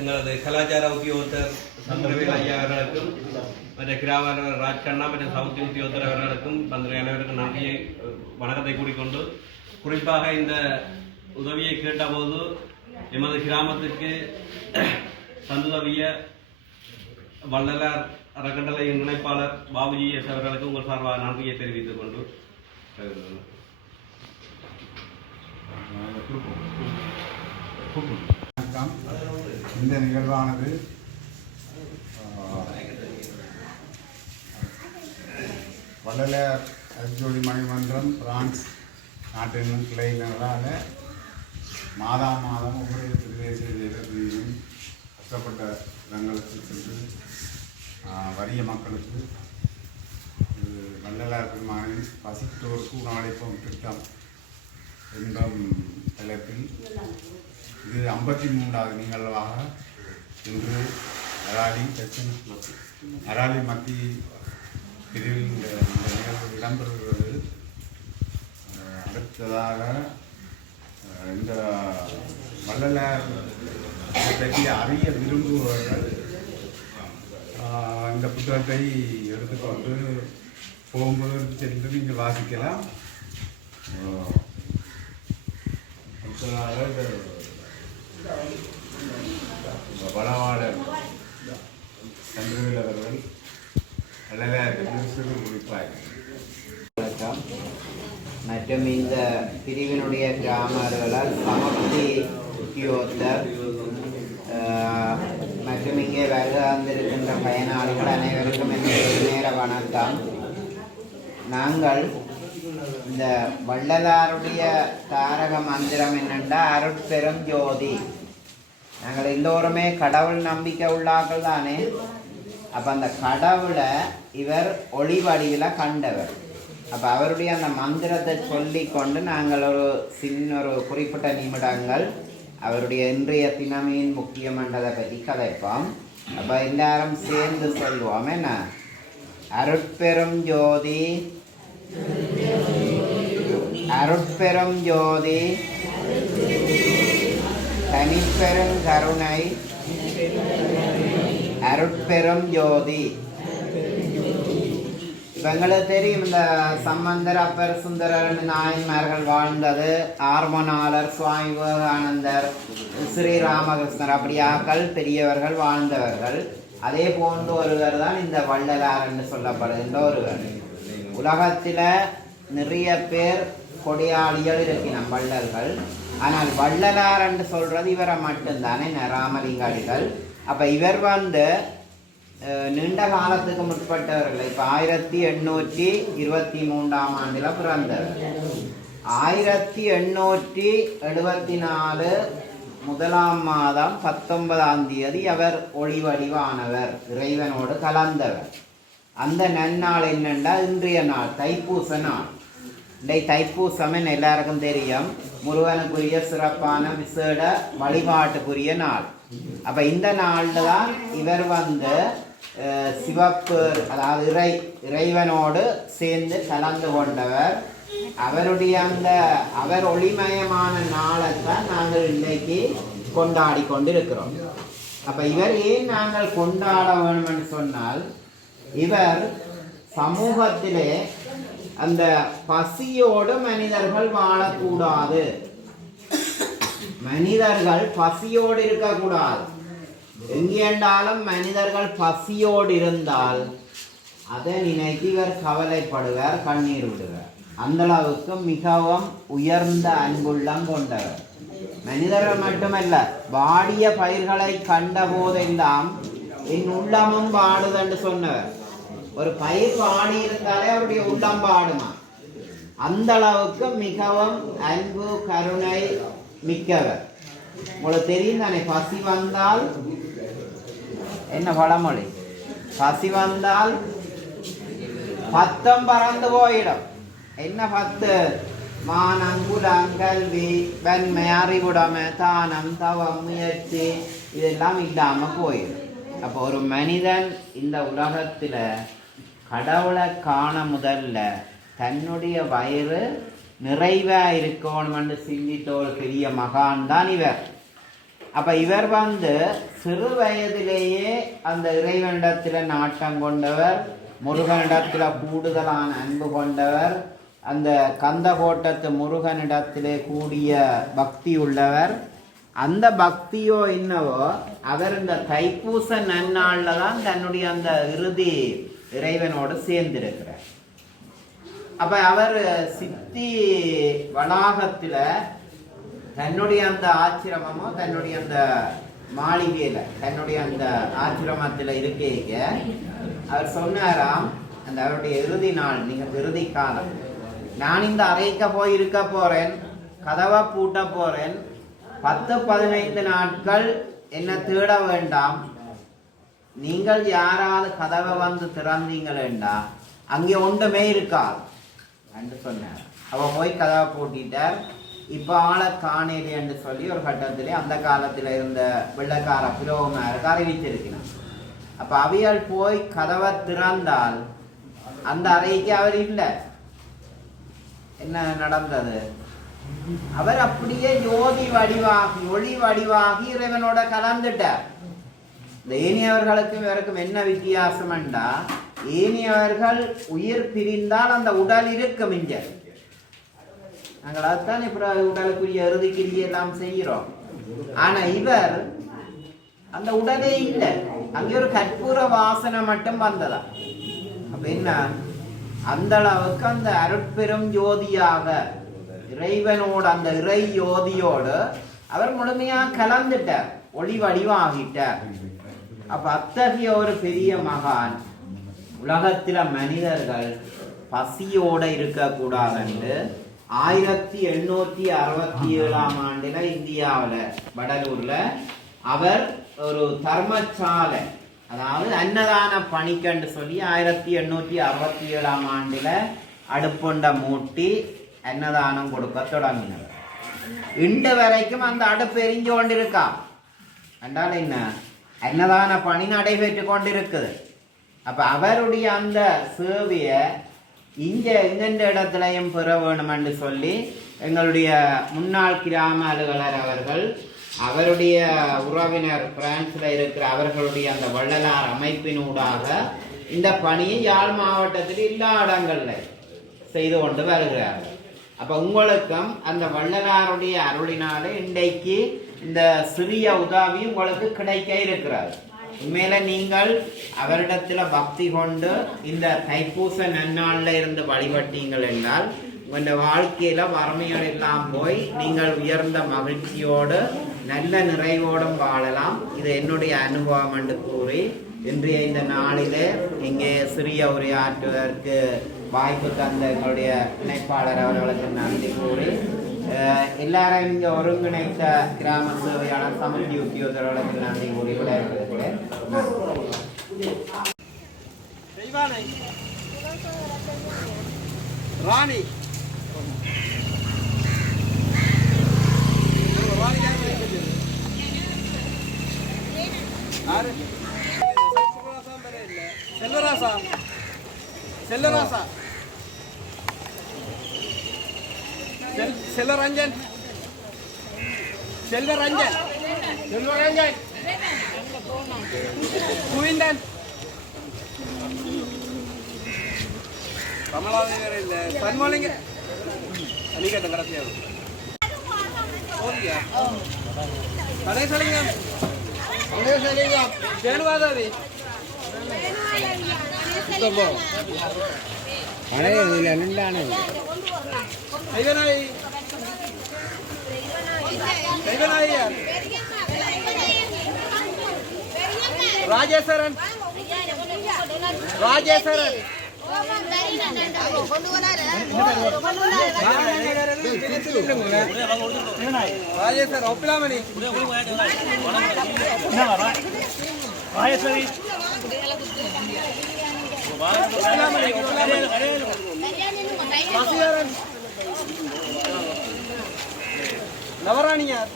எங்களது கலாச்சார உத்தியோகத்தர் சந்திரவேல் ஐயா அவர்களுக்கும் மற்ற கிராம ராஜ்கண்ணா மற்றும் சவுத்தி உத்தியோகத்தர் அவர்களுக்கும் பந்திர அனைவருக்கும் நன்றியை வணக்கத்தை கூறிக்கொண்டு குறிப்பாக இந்த உதவியை கேட்டபோது எமது கிராமத்திற்கு தந்துதவிய வள்ளலார் அறக்கட்டளை இணைப்பாளர் பாபுஜி எஸ் அவர்களுக்கு உங்கள் சார்பாக நன்றியை தெரிவித்துக் கொண்டு இந்த நிகழ்வானது வள்ளலார் அருட்ஜோதி மணிமன்றம் பிரான்ஸ் நாட்டின் கிளையினரால் மாதம் ஒவ்வொரு பிரதேச தேர்தலிலும் கஷ்டப்பட்ட இடங்களுக்கு சென்று வறிய மக்களுக்கு வள்ளலார் பெருமானின் பசித்தோருக்கு உணவளிப்போம் திட்டம் என்ற தலைப்பில் இது 53வது நிகழ்வாக இன்று அராலி மத்திய பிரிவில் இந்த நிகழ்வு இடம்பெறுகிறது. அடுத்ததாக இந்த வள்ளலார் பற்றி அறிய விரும்புபவர்கள் இந்த புத்தகத்தை எடுத்துக்கொண்டு போகும்போது சென்று நீங்கள் வாசிக்கலாம். வளவாளர் சந்திரவேல் அவர்கள் சிறு குறிப்பாய் மற்றும் இந்த பிரிவினுடைய கிராமர்களால் சமப்தி உத்தியோகத்தர் மற்றும் இங்கே வருகின்ற பயனாளிகள் அனைவருக்கும் நேர வணக்கம். நாங்கள் இந்த வள்ளலாருடைய தாரக மந்திரம் என்னென்றா அருட்பெரும் ஜோதி. நாங்கள் எல்லோருமே கடவுள் நம்பிக்கை உள்ளாக்கள் தானே. அப்போ அந்த கடவுளை இவர் ஒளி வடிவில் கண்டவர். அப்போ அவருடைய அந்த மந்திரத்தை சொல்லி கொண்டு நாங்கள் ஒரு குறிப்பிட்ட நிமிடங்கள் அவருடைய இன்றைய தினமையின் முக்கியமன்றதை பற்றி கதைப்போம். அப்போ எல்லாரும் சேர்ந்து சொல்வோம். என்ன? அருட்பெரும் ஜோதி அருட்பெரும் ஜோதி தனிப்பெரும் கருணை அருட்பெரும் ஜோதி. எங்களுக்கு தெரியும் இந்த சம்பந்தர் அப்பர் சுந்தரர் நாயன்மார்கள் வாழ்ந்தது. ஆர்மனாளர் சுவாமி விவேகானந்தர் ஸ்ரீராமகிருஷ்ணர் அப்படியாக்கள் பெரியவர்கள் வாழ்ந்தவர்கள். அதே போன்ற ஒருவர் தான் இந்த வள்ளலார் என்று சொல்லப்படுகின்ற ஒருவர். உலகத்தில் நிறைய பேர் கொடியாளிகள் இருக்கிறோம் வள்ளல்கள். ஆனால் வள்ளலார் என்று சொல்றது இவரை மட்டும்தானே ராமலிங்காடிகள். அப்போ இவர் நீண்ட காலத்துக்கு முற்பட்டவர்கள். இப்போ 1823ஆம் ஆண்டில் பிறந்தவர். 1874 முதலாம் மாதம் 19ஆம் தேதி அவர் ஒளி வடிவானவர், இறைவனோடு கலந்தவர். அந்த நன்னாள் என்னென்னா இன்றைய நாள் தைப்பூச நாள். இன்றைய தைப்பூசம் எல்லாருக்கும் தெரியும், முருகனுக்குரிய சிறப்பான விசேட வழிபாட்டுக்குரிய நாள். அப்போ இந்த நாளில் தான் இவர் சிவப்பு, அதாவது இறைவனோடு சேர்ந்து கலந்து கொண்டவர். அவருடைய அவர் ஒளிமயமான நாளைத்தான் நாங்கள் இன்றைக்கு கொண்டாடி கொண்டிருக்கிறோம். அப்போ இவர் ஏன் நாங்கள் கொண்டாட வேண்டும் என்று சொன்னால், இவர் சமூகத்திலே அந்த பசியோடு மனிதர்கள் வாழக்கூடாது, மனிதர்கள் பசியோடு இருக்கக்கூடாது. எங்கேண்டாலும் மனிதர்கள் பசியோடு இருந்தால் அதை நினைத்து இவர் கவலைப்படுவார், கண்ணீர் விடுவார். அந்த அளவுக்கு மிகவும் உயர்ந்த அன்புள்ளம் கொண்டவர். மனிதர்கள் மட்டுமல்ல, வாடிய பயிர்களை கண்ட போதெல்லாம் என் உள்ளமும் வாடுதென்று சொன்னவர். ஒரு பயிர் பாடி இருந்தாலே அவருடைய உள்ளம் பாடுமா. அந்த அளவுக்கு மிகவும் அன்பு கருணை மிக்கவர். உங்களுக்கு தெரியும் தானே, பசி வந்தால் என்ன பழமொழி, பசி வந்தால் பத்தம் பறந்து போயிடும். என்ன 10? மானம், குலம், கல்வி, வெண்மை, அறிவுடைமை, தானம், தவம், முயற்சி இதெல்லாம் இல்லாம போயிடும். அப்போ ஒரு மனிதன் இந்த உலகத்துல கடவுளை காண முதல்ல தன்னுடைய வயிறு நிறைவா இருக்கணும்னு சிந்தித்த ஒரு பெரிய மகான் தான் இவர். அப்ப இவர் சிறு வயதிலேயே அந்த இறைவனிடத்துல நாட்டம் கொண்டவர், முருகனிடத்துல கூடுதலான அன்பு கொண்டவர், அந்த கந்தகோட்டத்து முருகனிடத்திலே கூடிய பக்தி உள்ளவர். அந்த பக்தியோ என்னவோ அவர் இந்த தைப்பூச நன்னாள்ல தான் தன்னுடைய அந்த இறுதி இறைவனோடு சேர்ந்திருக்கிறார். அப்ப அவர் சித்தி வளாகத்துல தன்னுடைய அந்த ஆச்சிரமமோ தன்னுடைய அந்த மாளிகையில தன்னுடைய அந்த ஆச்சிரமத்துல இருக்க அவர் சொன்னாராம், அந்த அவருடைய இறுதி நாள், நீங்க இறுதி காலம், நான் இந்த அறைக்க போய் இருக்க போறேன், கதவை பூட்ட போறேன், 10-15 நாட்கள் என்ன தேட வேண்டாம், நீங்கள் யாராவது கதவை திறந்தீங்களா அங்கே ஒன்றுமே இருக்காது என்று சொன்னார். அவ போய் கதவை பூட்டிட்டார். இப்ப ஆளை காணேலி என்று சொல்லி ஒரு கட்டத்திலே அந்த காலத்துல இருந்த வெள்ளக்கார புரோகமாருக்கு அறிவிச்சிருக்கிறார். அப்ப அவியல் போய் கதவை திறந்தால் அந்த அறைக்கு அவர் இல்லை. என்ன நடந்தது? அவர் அப்படியே ஜோதி வடிவாகி ஒளி வடிவாகி இறைவனோட கலந்துட்டார். இந்த ஏனியவர்களுக்கும் இவருக்கும் என்ன வித்தியாசம் என்றா, ஏனியவர்கள் உயிர் பிரிந்தால் அந்த உடல் இருக்கும். இங்க நாங்கள் அதுதான் இப்ப உடலுக்குரிய இறுதிக்கிரியை எல்லாம் செய்கிறோம். ஆனா இவர் அந்த உடலே இல்லை, அங்கே ஒரு கற்பூர வாசனை மட்டும் வந்ததா. அப்ப என்ன, அந்த அளவுக்கு அந்த அருட்பெரும் ஜோதியாக இறைவனோடு அந்த இறை ஜோதியோடு அவர் முழுமையா கலந்துட்டார், ஒளி வடிவாகிட்டார். அப்ப அத்தகைய ஒரு பெரிய மகான் உலகத்தில மனிதர்கள் பசியோட இருக்கக்கூடாது 1867ஆம் ஆண்டுல இந்தியாவில வடலூர்ல அவர் ஒரு தர்மசாலை, அதாவது அன்னதான பணிக்கண்டு சொல்லி 1867ஆம் ஆண்டுல அடுப்புண்ட மூட்டி அன்னதானம் கொடுக்க தொடங்கினவர். இன்று வரைக்கும் அந்த அடுப்பு எரிஞ்சு கொண்டிருக்கா என்றால் என்ன, அன்னதான பணி நடைபெற்று கொண்டிருக்குது. அப்ப அவருடைய அந்த சேவைய எங்கெந்த இடத்துலையும் பெற வேணும் என்று சொல்லி எங்களுடைய முன்னாள் கிராம அலுவலர் அவர்கள், அவருடைய உறவினர் பிரான்ஸ்ல இருக்கிற அவர்களுடைய அந்த வள்ளலார் அமைப்பினூடாக இந்த பணியை யாழ் மாவட்டத்தில் எல்லா இடங்கள்ல செய்து கொண்டு வருகிறார்கள். அப்ப உங்களுக்கும் அந்த வள்ளலாருடைய அருளினாலே இன்றைக்கு இந்த சிறிய உதவி உங்களுக்கு கிடைக்க இருக்கிறார். உண்மையில நீங்கள் அவரிடத்துல பக்தி கொண்டு இந்த தைப்பூச நன்னாள்ல இருந்து வழிபட்டீங்கள் என்றால் உங்க வாழ்க்கையில வறுமைகள் எல்லாம் போய் நீங்கள் உயர்ந்த மகிழ்ச்சியோடு நல்ல நிறைவோடும் வாழலாம். இது என்னுடைய அனுபவம் என்று கூறி இன்றைய இந்த நாளிலே இங்கே சிறிய உரையாற்றுவதற்கு வாய்ப்பு தந்த எங்களுடைய இணைப்பாளர் அவர்களுக்கு நன்றி கூறி, எல்லாரும் இங்கே ஒருங்கிணைத்த கிராம சேவையாளர் சமந்தி உத்தியோகர்களுக்கு நன்றி கூறி விடைபெறுகிறேன். ராணி செல்வராசா செல்வராசா செல்வரஞ்சன் செல்வரஞ்சன் செல்வரஞ்சன் குவிந்தன் கமலாதேவர் இல்ல சன்மாலிங்க அணிகட்டம் கடைசியாக கணேசலிங்கம் கணேசலிங்கம் ஜெயனுவாதாதி ராஜேஸ்வரன் ராஜேஸ்வரன் ராஜேஸ்வரன் ஒப்பிலாமணி சசிதரன் நவராணியார்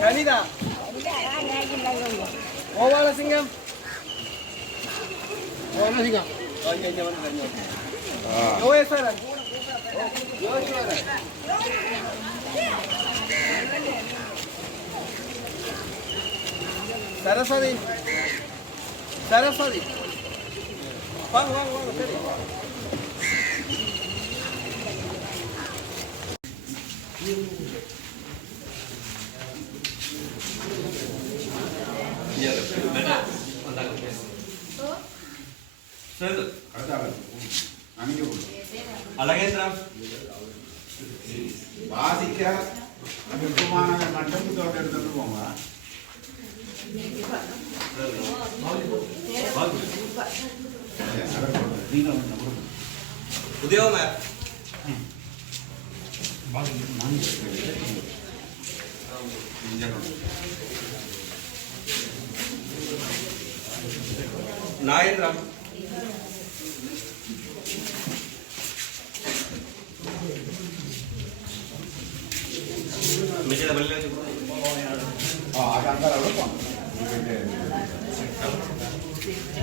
கனிதா கோபாலசிங்கம் யோகேஸ்வரன் சரஸ்வதி சரஸ்வதி வாங்க வாங்க வாங்க சரி அழகேந்திரா வாசிக்க விருப்பமான மட்டும் புத்தகத்தை எடுத்துட்டு போங்க. உதயகுமார் நாயன்ராம் மிச்சத பல்ல வச்சு அதான்